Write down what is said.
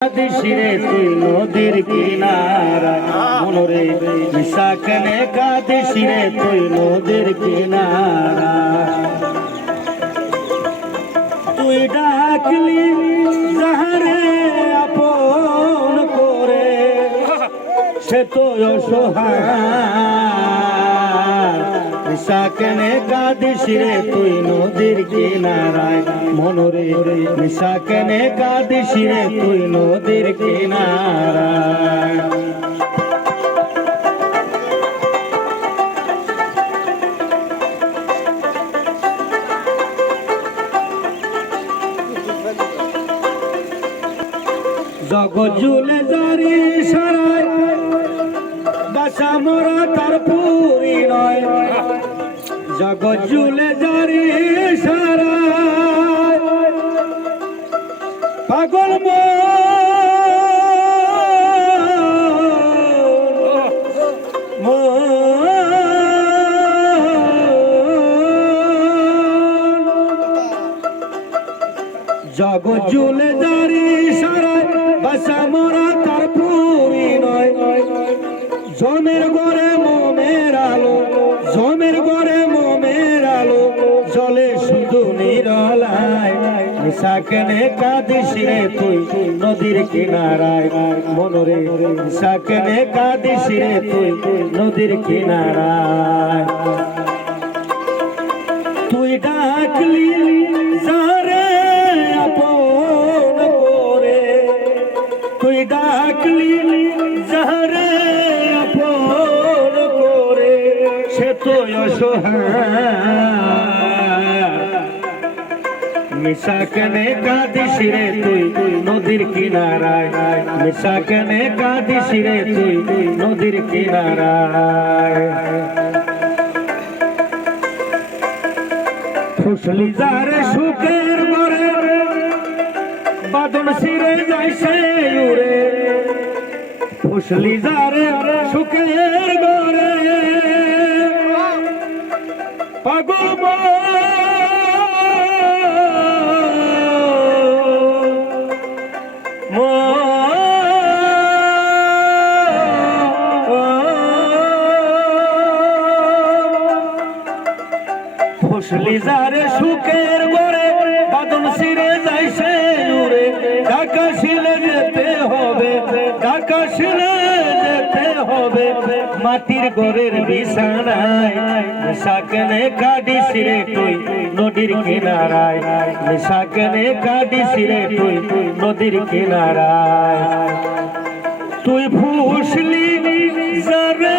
দিশিরে তুই নদীর কিনারা। মনরে বিশাখনে কাদিশিরে তুই নদীর কিনারা। তুই ডাকলি যাহারে আপন করে, সে তো অসহায়। নিশাকেনে কাদিসিরে তুই নদীর কিনারায়। মনরে নিশাকেনে কাদিসিরে তুই নদীর কিনারায় জগৎ জুলে জারি সারায়, বাসা মরা তার পুরি নয়। জগৎ জুলে জারি সারায় পাগল জগৎ জুলে জারি সারায় বাসা মরা তার পুরি নয়। জমের গড়ে সাকেনে কাঁদিস তুই নদীর কিনারায়। মনরে সাকেনে কাঁদিস তুই নদীর কিনারায়। তুই ডাকলি, যারে আপন করে। তুই ডাকলি, যারে আপন করে। সে তো অসহায়। মিশাকনে কাঁদিস রে তুই নদীর কিনারায়। মিশাকনে কাঁদিস রে তুই নদীর কিনারায়। ফুসলি যারে সুখের মরে বাদন সিরে যাইছে উড়ে। ফুসলি যারে সুখের মরে পাগল যারে সুখের গড়ে বাদন সিরে যাইছে উড়ে ঢাকা শিলে যেতে হবে, ঢাকা শিলে যেতে হবে। মাটির গড়ের বিছানায় সাকনে কাটি সিরে তুই নদীর কিনারায়। সাকনে কাটি সিরে তুই নদীর কিনারায়। তুই ফুসলি যারে